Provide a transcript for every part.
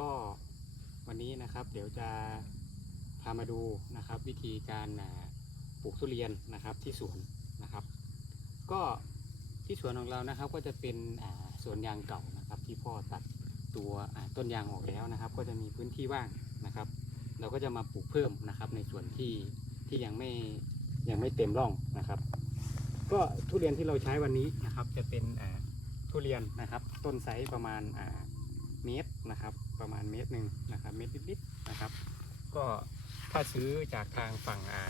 ก็วันนี้นะครับเดี๋ยวจะพามาดูนะครับ วิธีการปลูกทุเรียนนะครับที่สวนนะครับ ก็ที่สวนของเรานะครับก็จะเป็นสวนยางเก่านะครับ ที่พ่อตัดตัวต้นยางออกแล้วนะครับ ก็จะมีพื้นที่ว่างนะครับ เราก็จะมาปลูกเพิ่มนะครับ ในส่วนที่ที่ยังไม่ยังไม่เต็มร่องนะครับ ก็ทุเรียนที่เราใช้วันนี้นะครับ จะเป็นทุเรียนนะครับ ต้นไซส์ประมาณเมตรนะครับ ประมาณเมตรหนึ่งนะครับเมตรนิดๆนะครับ ก็ถ้าซื้อจากทางฝั่งอ่า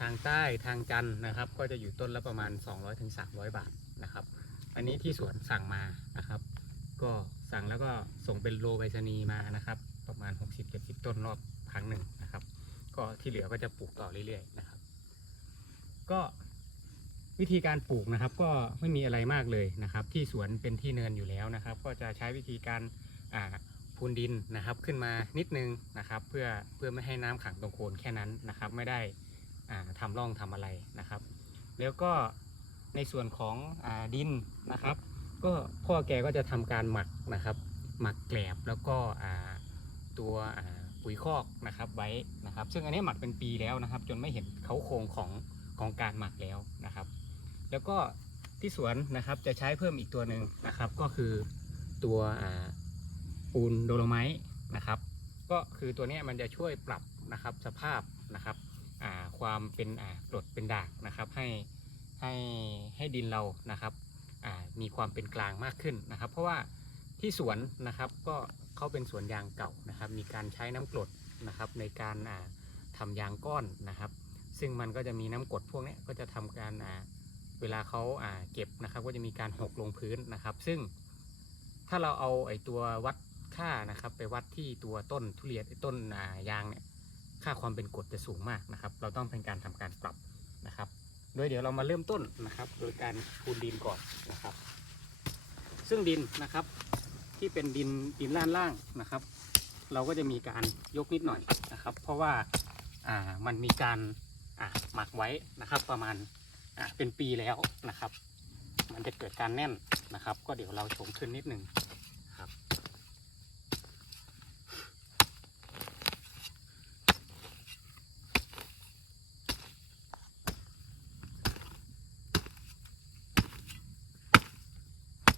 ทางใต้ทางจันนะครับ ก็จะอยู่ต้นละประมาณ 200-300ถึง300บาทนะครับ อันนี้ที่สวนสั่งมานะครับ ก็สั่งแล้วก็ส่งเป็นโลไปรษณีมานะครับ ประมาณ 60-70 ต้นรอบครั้งหนึ่งนะครับ ก็ที่เหลือก็จะปลูกต่อเรื่อยๆนะครับ ก็ วิธีการปลูกนะครับก็ไม่มีอะไรมากเลยนะครับ ที่สวนเป็นที่เนินอยู่แล้วนะครับ ก็จะใช้วิธีการพูนดินนะครับขึ้นมานิดนึงนะครับ เพื่อเพื่อไม่ให้น้ำขังตรงโคนแค่นั้นนะครับ ไม่ได้อ่าทำร่องทำอะไรนะครับ แล้วก็ในส่วนของอดินนะครับ ก็พ่อแกก็จะทำการหมักนะครับ หมักแกลบแล้วก็ตัวปุ๋ยคอกนะครับไว้นะครับ ซึ่งอันนี้หมักเป็นปีแล้วนะครับ จนไม่เห็นเขาโครงของของการหมักแล้วนะครับ แล้วก็ที่สวนนะครับจะใช้เพิ่มอีกตัวหนึ่งนะครับ ก็คือตัวปูนโดโลไมต์นะครับ ก็คือตัวนี้มันจะช่วยปรับนะครับสภาพนะครับความเป็นกรดเป็นด่างนะครับให้ให้ให้ดินเรานะครับมีความเป็นกลางมากขึ้นนะครับ เพราะว่าที่สวนนะครับก็เขาเป็นสวนยางเก่านะครับ มีการใช้น้ำกรดนะครับในการอ่าทำยางก้อนนะครับ ซึ่งมันก็จะมีน้ำกรดพวกนี้ก็จะทำการ เวลาเขาอ่าเก็บนะครับก็จะมีการหกลงพื้นนะครับ ซึ่งถ้าเราเอาไอ้ตัววัดค่านะครับ ไปวัดที่ตัวต้นทุเรียนไอต้นายางเนี่ยค่าความเป็นกรดจะสูงมากนะครับ เราต้องเป็นการทำการปรับนะครับ โดยเดี๋ยวเรามาเริ่มต้นนะครับ โดยการพูนดินก่อนนะครับ ซึ่งดินนะครับที่เป็นดินดินล่านล่างนะครับ เราก็จะมีการยกนิดหน่อยนะครับ เพราะว่าอ่ามันมีการอ่าหมักไว้นะครับประมาณ เป็นปีแล้วนะครับ มันจะเกิดการแน่นนะครับ ก็เดี๋ยวเราชงขึ้นนิดหนึ่งครับ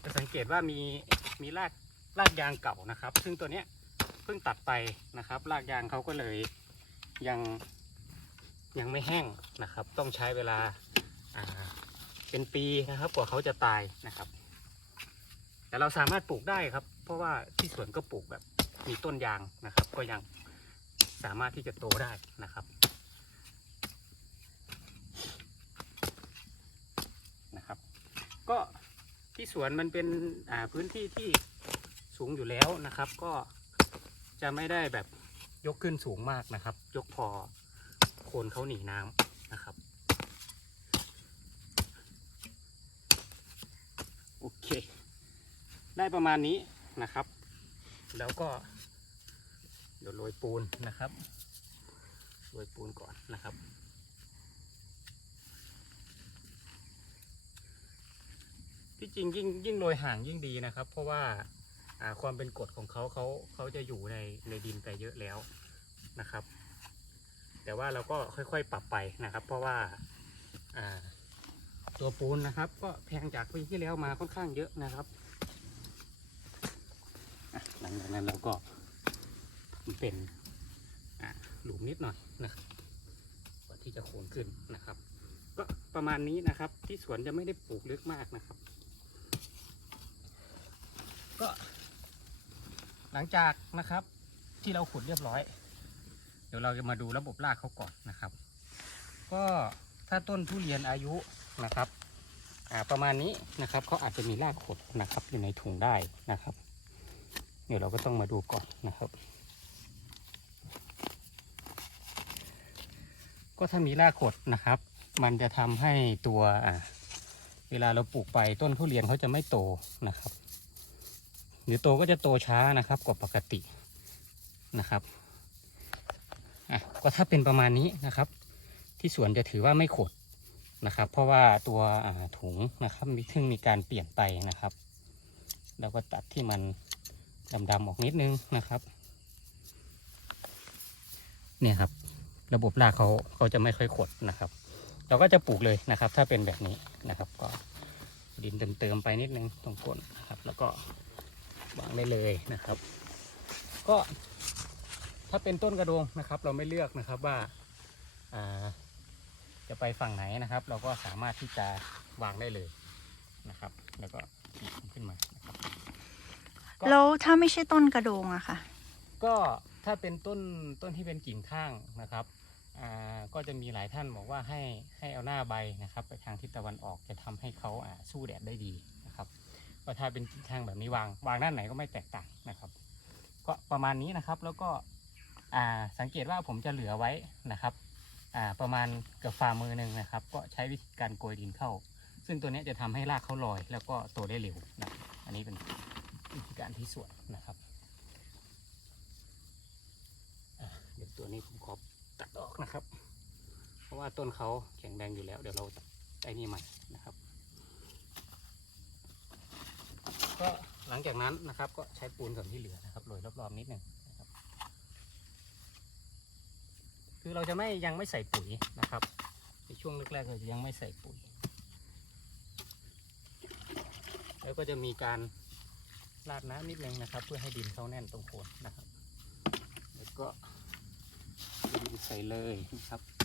จะสังเกตว่ามีมีรากรากยางเก่านะครับ ซึ่งตัวเนี้ยเพิ่งตัดไปนะครับรากยางเขาก็เลยยังยังไม่แห้งนะครับ ต้องใช้เวลาอ่า เป็นปีนะครับกว่าเขาจะตายนะครับ แต่เราสามารถปลูกได้ครับ เพราะว่าที่สวนก็ปลูกแบบมีต้นยางนะครับ ก็ยังสามารถที่จะโตได้นะครับนะครับ ก็ที่สวนมันเป็นพื้นที่ที่สูงอยู่แล้วนะครับ ก็จะไม่ได้แบบยกขึ้นสูงมากนะครับ ยกพอโคนเขาหนีน้ำนะครับ โอเค ได้ประมาณนี้นะครับ แล้วก็ เดี๋ยวโรยปูนนะครับโรยปูนก่อนนะครับ ที่จริงยิ่งยิ่งโรยห่างยิ่งดีนะครับ เพราะว่าความเป็นกรดของเขาเขาเขาจะอยู่ในในดินไปเยอะแล้วนะครับ แต่ว่าเราก็ค่อยๆปรับไปนะครับ เพราะว่าอ่า ตัวปูนนะครับ ก็แพงจากปีที่แล้วมาค่อนข้างเยอะนะครับหลังจากนั้นเราก็เป็นหลุมนิดหน่อยนะครับก่อนที่จะโคนขึ้นนะครับ ก็ประมาณนี้นะครับ ที่สวนจะไม่ได้ปลูกลึกมากนะครับ ก็ หลังจากนะครับที่เราขุดเรียบร้อย เดี๋ยวเราจะมาดูระบบรากเขาก่อนนะครับ ก็ถ้าต้นทุเรียนอายุ นะครับอ่าประมาณนี้นะครับเขาอาจจะมีรากขดนะครับอยู่ในถุงได้นะครับ เดี๋ยวเราก็ต้องมาดูก่อนนะครับ ก็ถ้ามีรากขดนะครับ มันจะทำให้ตัวเวลาเราปลูกไปต้นทุเรียนเขาจะไม่โตนะครับ หรือโตก็จะโตช้านะครับกว่าปกตินะครับอะก็ถ้าเป็นประมาณนี้นะครับ ที่สวนจะถือว่าไม่ขด นะครับ เพราะว่าตัวถุงนะครับมีซึ่งมีการเปลี่ยนไปนะครับ แล้วก็ตัดที่มันดำๆออกนิดนึงนะครับเนี่ยครับ ระบบรากเขาเขาจะไม่ค่อยขดนะครับ เราก็จะปลูกเลยนะครับ ถ้าเป็นแบบนี้นะครับ ก็ดินเติมๆไปนิดนึงตรงก้นนะครับ แล้วก็วางได้เลยนะครับ ก็ถ้าเป็นต้นกระโดงนะครับ เราไม่เลือกนะครับว่าอ่า จะไปฝั่งไหนนะครับ เราก็สามารถที่จะวางได้เลยนะครับ แล้วก็หยิบมันขึ้นมานะครับก็แล้วถ้าไม่ใช่ต้นกระโดงอะค่ะ ก็ถ้าเป็นต้นต้นที่เป็นกิ่งข้างนะครับอ่าก็จะมีหลายท่านบอกว่าให้ให้เอาหน้าใบนะครับ ไปทางทิศตะวันออกจะทำให้เขาอ่าสู้แดดได้ดีนะครับก็ถ้าเป็นกิ่งข้างแบบนี้วางวางด้านไหนก็ไม่แตกต่างนะครับก็ประมาณนี้นะครับแล้วก็อ่าสังเกตว่าผมจะเหลือไว้นะครับอ่า ประมาณกือบฝ่ามือหนึ่งนะครับ ก็ใช้วิธีการโกยดินเข้า ซึ่งตัวนี้จะทำให้รากเขาลอย แล้วก็โตได้เร็วนะอันนี้เป็นวิธีการที่สวนนะครับเดี๋ยวตัวนี้ผมขอตัดออกนะครับ เพราะว่าต้นเขาแข็งแรงอยู่แล้ว เดี๋ยวเราตัดไอ้นี่ใหม่นะครับ ก็หลังจากนั้นนะครับก็ใช้ปูนส่วนที่เหลือนะครับโรยรอบๆนิดหนึ่งนะ คือเราจะไม่ยังไม่ใส่ปุ๋ยนะครับ ในช่วงแรกๆเราจะยังไม่ใส่ปุ๋ย แล้วก็จะมีการราดน้ำนิดนึงนะครับ เพื่อให้ดินเขาแน่นตรงโคนนะครับ แล้วก็ดินใส่เลยนะครับ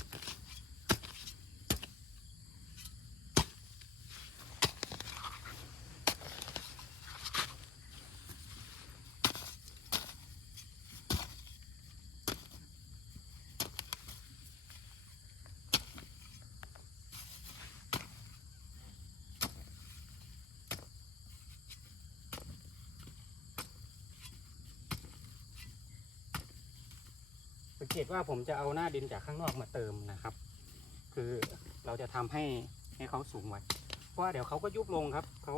เกตว่าผมจะเอาหน้าดินจากข้างนอกมาเติมนะครับ คือเราจะทำให้ให้เขาสูงไว้ เพราะว่าเดี๋ยวเขาก็ยุบลงครับเขา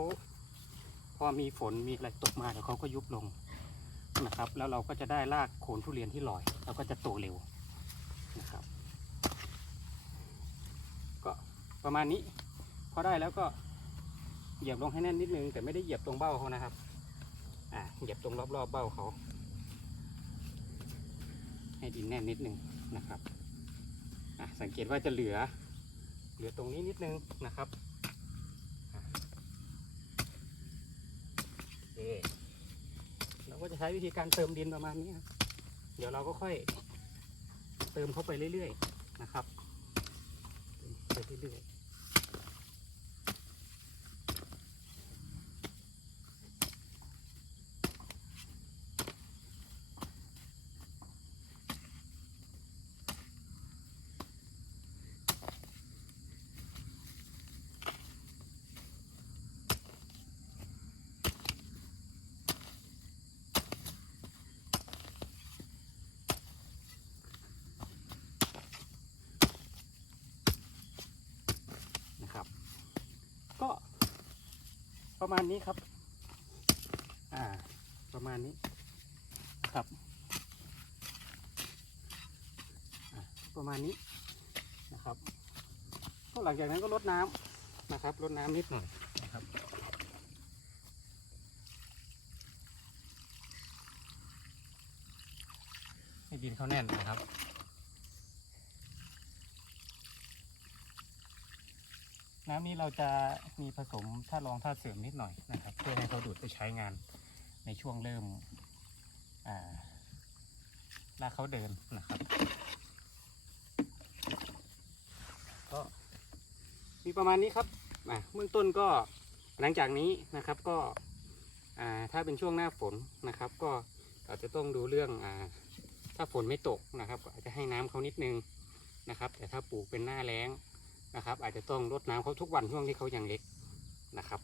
พอมีฝนมีอะไรตกมาเดี๋ยวเขาก็ยุบลงนะครับ แล้วเราก็จะได้รากโคนทุเรียนที่ลอยเราก็จะโตเร็วนะครับ ก็ประมาณนี้ พอได้แล้วก็เหยียบลงให้แน่นนิดนึงแต่ไม่ได้เหยียบตรงเบ้าเขานะครับอ่าเหยียบตรงรอบๆเบ้าเขา ให้ดินแน่นนิดนึงนะครับสังเกตว่าจะเหลือ เหลือตรงนี้นิดนึงนะครับเราก็จะใช้วิธีการเติมดินประมาณนี้ครับเดี๋ยวเราก็ค่อยเติมเข้าไปเรื่อยๆนะครับ ไปเรื่อยๆนะครับ ก็ ประมาณนี้ครับ อ่า ประมาณนี้ครับ ประมาณนี้นะครับ ก็หลังจากนั้นก็ลดน้ำนะครับลดน้ำนิดหน่อยนะครับให้ดินเขาแน่นนะครับ น้ำนี้เราจะมีผสมธาตุรองธาตุเสริมนิดหน่อยนะครับ เพื่อให้เขาดูดไปใช้งานในช่วงเริ่มลากเขาเดินนะครับ ก็มีประมาณนี้ครับอะเบื้องต้นก็หลังจากนี้นะครับก็ถ้าเป็นช่วงหน้าฝนนะครับ ก็อาจจะต้องดูเรื่องอถ้าฝนไม่ตกนะครับก็อาจจะให้น้ำเขานิดนึงนะครับ แต่ถ้าปลูกเป็นหน้าแล้ง นะครับ อาจจะต้องรดน้ำเขาทุกวันช่วงที่เขายังเล็กนะครับ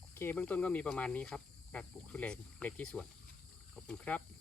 โอเคเบื้องต้นก็มีประมาณนี้ครับการปลูกทุเรียนเล็กที่สวนขอบคุณครับ